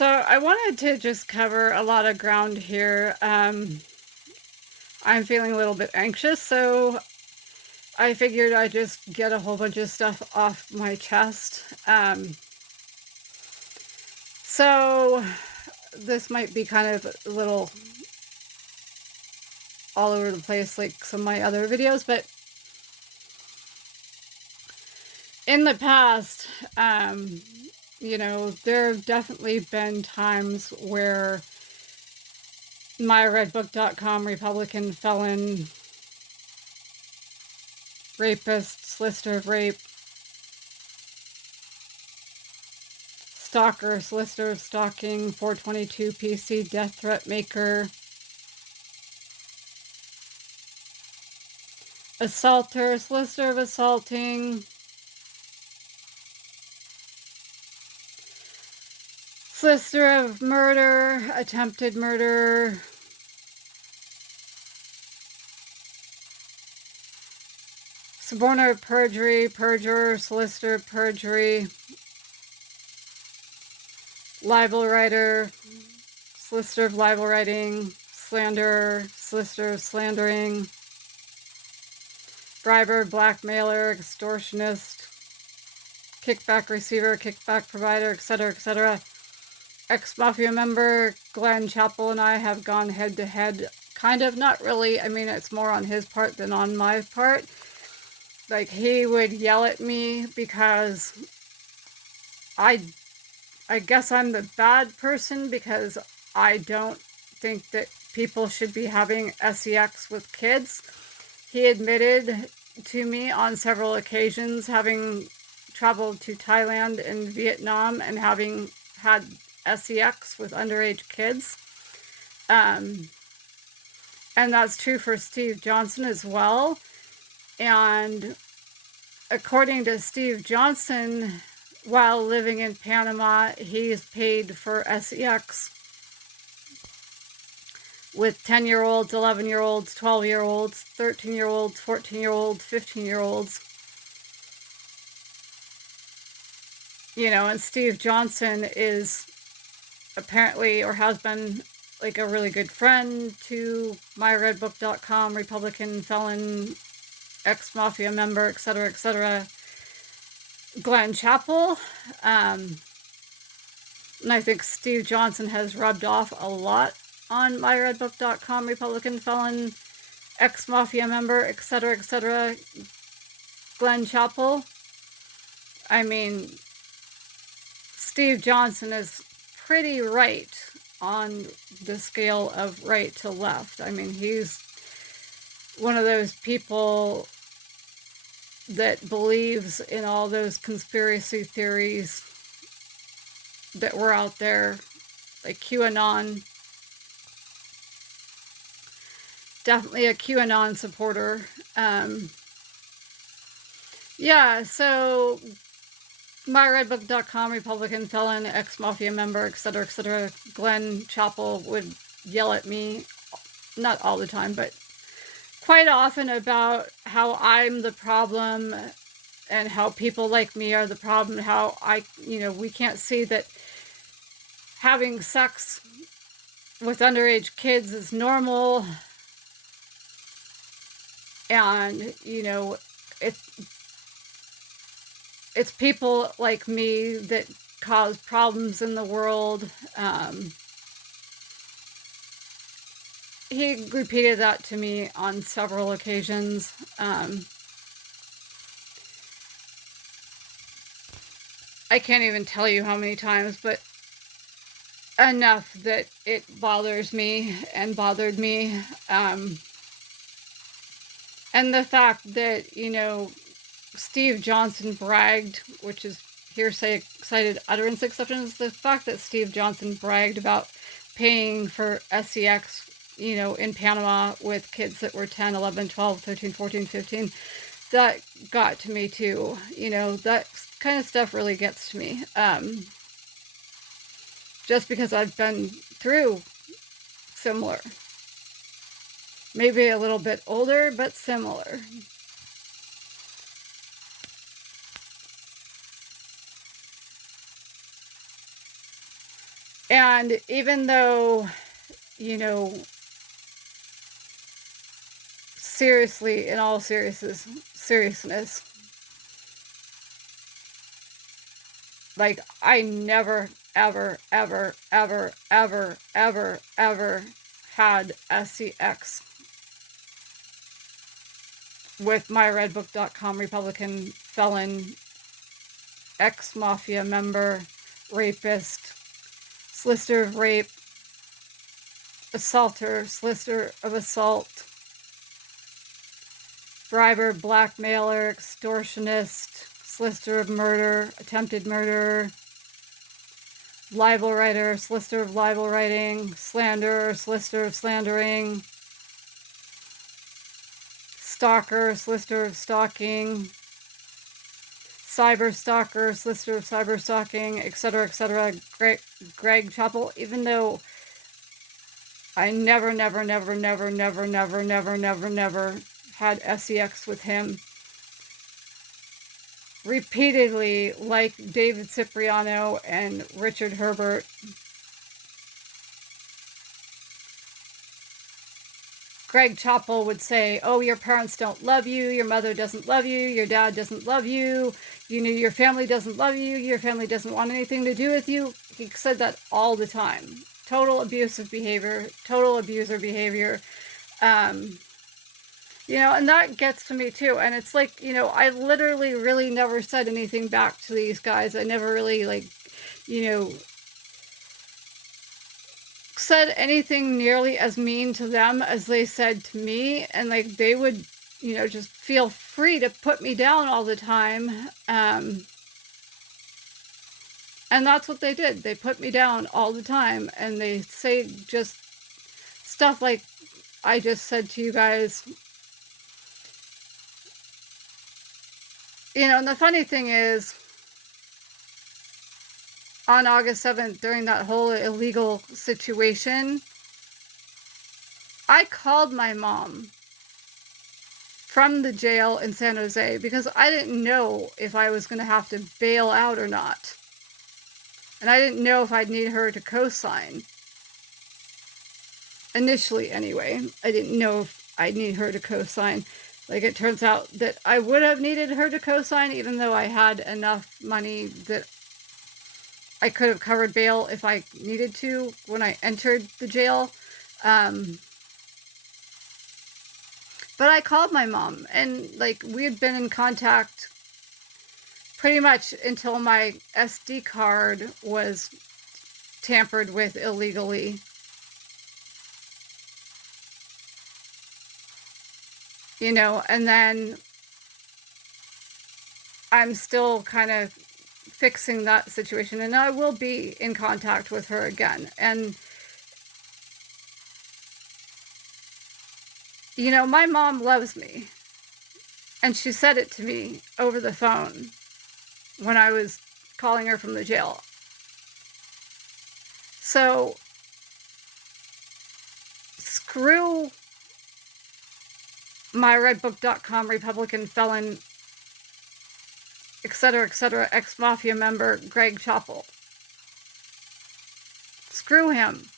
So I wanted to just cover a lot of ground here. I'm feeling a little bit anxious, so I figured I'd just get a whole bunch of stuff off my chest. So this might be kind of a little all over the place like some of my other videos, but in the past, there have definitely been times where myredbook.com, Republican felon, rapist, solicitor of rape, stalker, solicitor of stalking, 422 PC, death threat maker, assaulter, solicitor of assaulting, solicitor of murder, attempted murder, suborner of perjury, perjurer, solicitor of perjury, libel writer, solicitor of libel writing, slanderer, solicitor of slandering, briber, blackmailer, extortionist, kickback receiver, kickback provider, etc., etc. Ex-mafia member Glen Chapel and I have gone head-to-head. Kind of, not really. I mean, it's more on his part than on my part. Like, he would yell at me because I guess I'm the bad person because I don't think that people should be having sex with kids. He admitted to me on several occasions having traveled to Thailand and Vietnam and having had sex with underage kids. And that's true for Steve Johnson as well. And according to Steve Johnson, while living in Panama, he's paid for sex with 10-year-olds, 11-year-olds, 12-year-olds, 13-year-olds, 14-year-olds, 15-year-olds. And Steve Johnson is apparently, or has been, like a really good friend to myredbook.com, Republican felon, ex-mafia member, etc., etc., Glen Chapel. And I think Steve Johnson has rubbed off a lot on myredbook.com, Republican felon, ex-mafia member, etc., etc., Glen Chapel. I mean, Steve Johnson is pretty right on the scale of right to left. I mean, he's one of those people that believes in all those conspiracy theories that were out there, like QAnon. Definitely a QAnon supporter. Yeah, so myredbook.com, Republican felon, ex-mafia member, etc., etc., Glen Chapel would yell at me, not all the time, but quite often, about how I'm the problem and how people like me are the problem, how we can't see that having sex with underage kids is normal. And, it's people like me that cause problems in the world. He repeated that to me on several occasions. I can't even tell you how many times, but enough that it bothers me and bothered me. And the fact that, Steve Johnson bragged, which is hearsay, cited utterance exceptions, the fact that Steve Johnson bragged about paying for sex, in Panama with kids that were 10, 11, 12, 13, 14, 15, that got to me too. That kind of stuff really gets to me. Just because I've been through similar. Maybe a little bit older, but similar. And even though, you know, seriously, in all seriousness, like, I never, ever, ever, ever, ever, ever, ever had SCX with myredbook.com Republican felon, ex-mafia member, rapist, solicitor of rape, assaulter, solicitor of assault, briber, blackmailer, extortionist, solicitor of murder, attempted murderer, libel writer, solicitor of libel writing, slanderer, solicitor of slandering, stalker, solicitor of stalking, cyberstalker, solicitor of cyberstalking, etc., etc. Glen Chapel, even though I never had SEX with him, repeatedly, like David Cipriano and Richard Herbert, Glen Chapel would say, oh, your parents don't love you, your mother doesn't love you, your dad doesn't love you, you know, your family doesn't love you, your family doesn't want anything to do with you. He said that all the time. Total abusive behavior, total abuser behavior. You know, and that gets to me too. And it's like, you know, I literally really never said anything back to these guys. I never really, like, you know, said anything nearly as mean to them as they said to me. And like, they would, you know, just feel free to put me down all the time. And that's what they did. They put me down all the time. And they say just stuff like I just said to you guys. You know, and the funny thing is, on August 7th, during that whole illegal situation, I called my mom from the jail in San Jose because I didn't know if I was going to have to bail out or not. And I didn't know if I'd need her to co-sign. Initially, anyway, I didn't know if I'd need her to co-sign. Like, it turns out that I would have needed her to co-sign, even though I had enough money that I could have covered bail if I needed to when I entered the jail. But I called my mom, and, like, we had been in contact pretty much until my SD card was tampered with illegally. You know, and then I'm still kind of fixing that situation, and I will be in contact with her again. And, you know, my mom loves me, and she said it to me over the phone when I was calling her from the jail. So, screw myredbook.com Republican felon, etc., etc., ex-mafia member Glen Chapel. Screw him.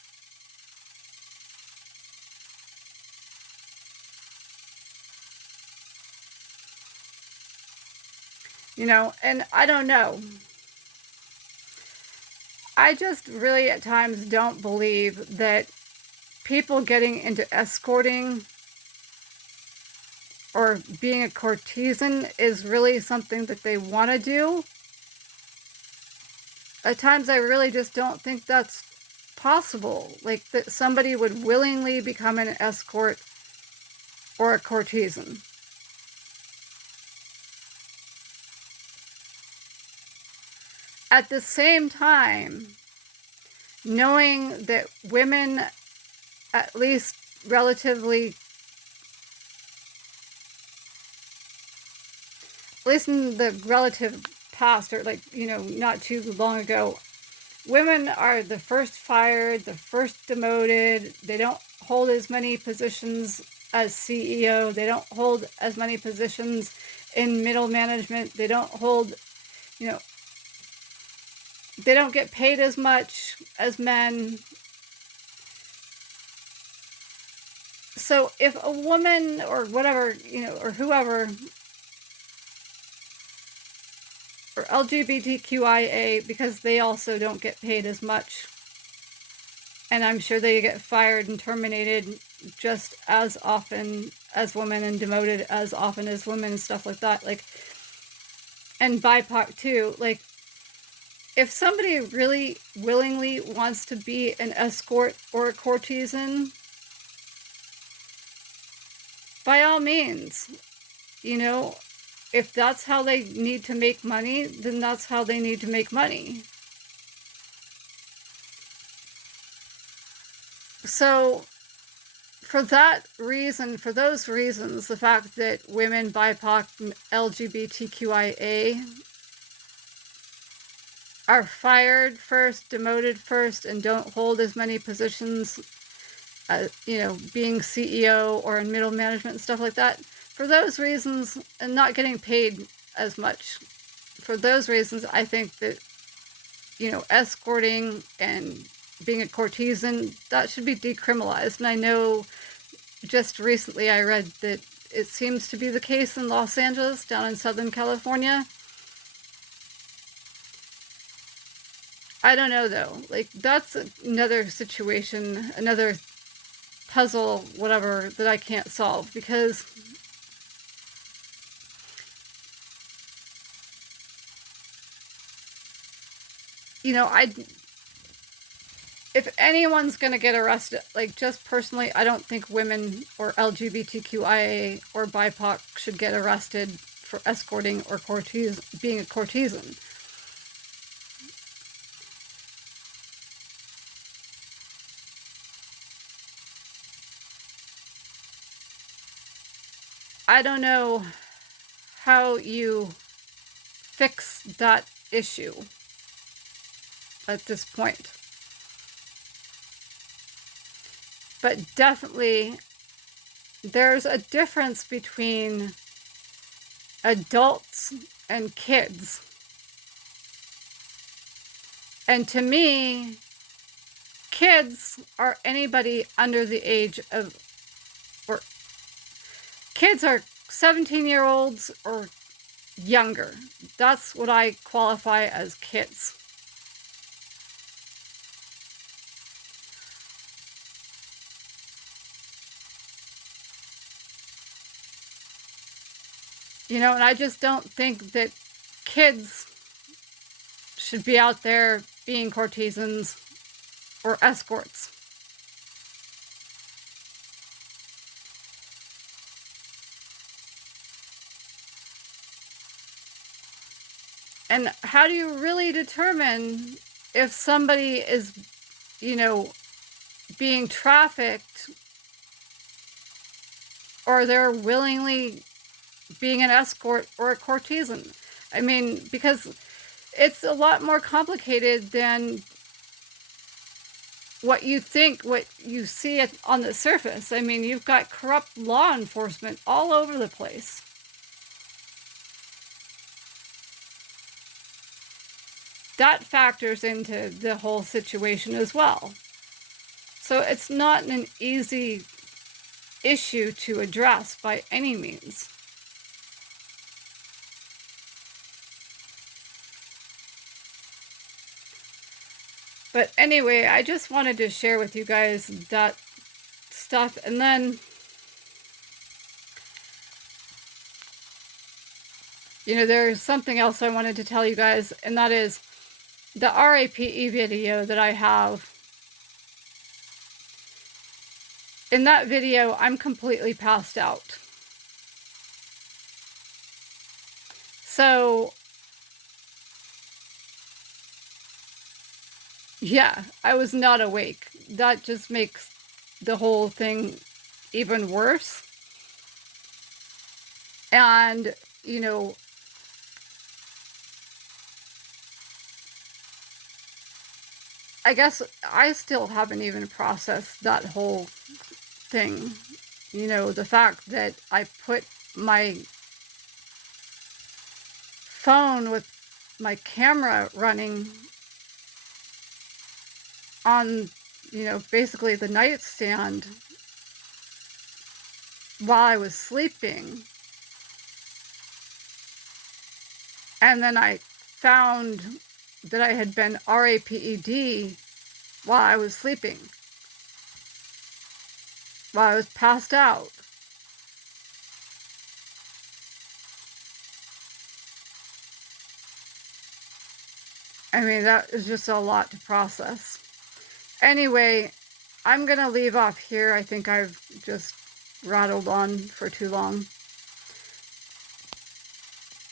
You know, and I don't know. I just really at times don't believe that people getting into escorting or being a courtesan is really something that they want to do. At times I really just don't think that's possible. Like, that somebody would willingly become an escort or a courtesan. At the same time, knowing that women, at least relatively, at least in the relative past, or, like, you know, not too long ago, women are the first fired, the first demoted. They don't hold as many positions as CEO. They don't hold as many positions in middle management. They don't hold, you know, They don't get paid as much as men. So if a woman or whatever, or whoever, or LGBTQIA, because they also don't get paid as much, and I'm sure they get fired and terminated just as often as women and demoted as often as women and stuff like that. Like, and BIPOC too. Like, if somebody really willingly wants to be an escort or a courtesan, by all means, if that's how they need to make money, then that's how they need to make money. So for those reasons, the fact that women, BIPOC, LGBTQIA are fired first, demoted first, and don't hold as many positions, being CEO or in middle management and stuff like that, for those reasons, and not getting paid as much, for those reasons, I think that, escorting and being a courtesan, that should be decriminalized. And I know just recently I read that it seems to be the case in Los Angeles, down in Southern California. I don't know though. Like, that's another situation, another puzzle, whatever, that I can't solve, because if anyone's going to get arrested, like, just personally, I don't think women or LGBTQIA or BIPOC should get arrested for escorting or being a courtesan. I don't know how you fix that issue at this point. But definitely, there's a difference between adults and kids. And to me, kids are anybody under the age of, or kids are 17-year-olds or younger. That's what I qualify as kids. And I just don't think that kids should be out there being courtesans or escorts. And how do you really determine if somebody is, being trafficked, or they're willingly being an escort or a courtesan? I mean, because it's a lot more complicated than what you think, what you see on the surface. I mean, you've got corrupt law enforcement all over the place. That factors into the whole situation as well. So it's not an easy issue to address by any means. But anyway, I just wanted to share with you guys that stuff. And then, there's something else I wanted to tell you guys, and that is the RAPE video that I have. In that video, I'm completely passed out. So, yeah, I was not awake. That just makes the whole thing even worse. And, I guess I still haven't even processed that whole thing. The fact that I put my phone with my camera running on, basically the nightstand while I was sleeping. And then I found that I had been RAPED while I was sleeping, while I was passed out. I mean, that is just a lot to process. Anyway, I'm going to leave off here. I think I've just rattled on for too long.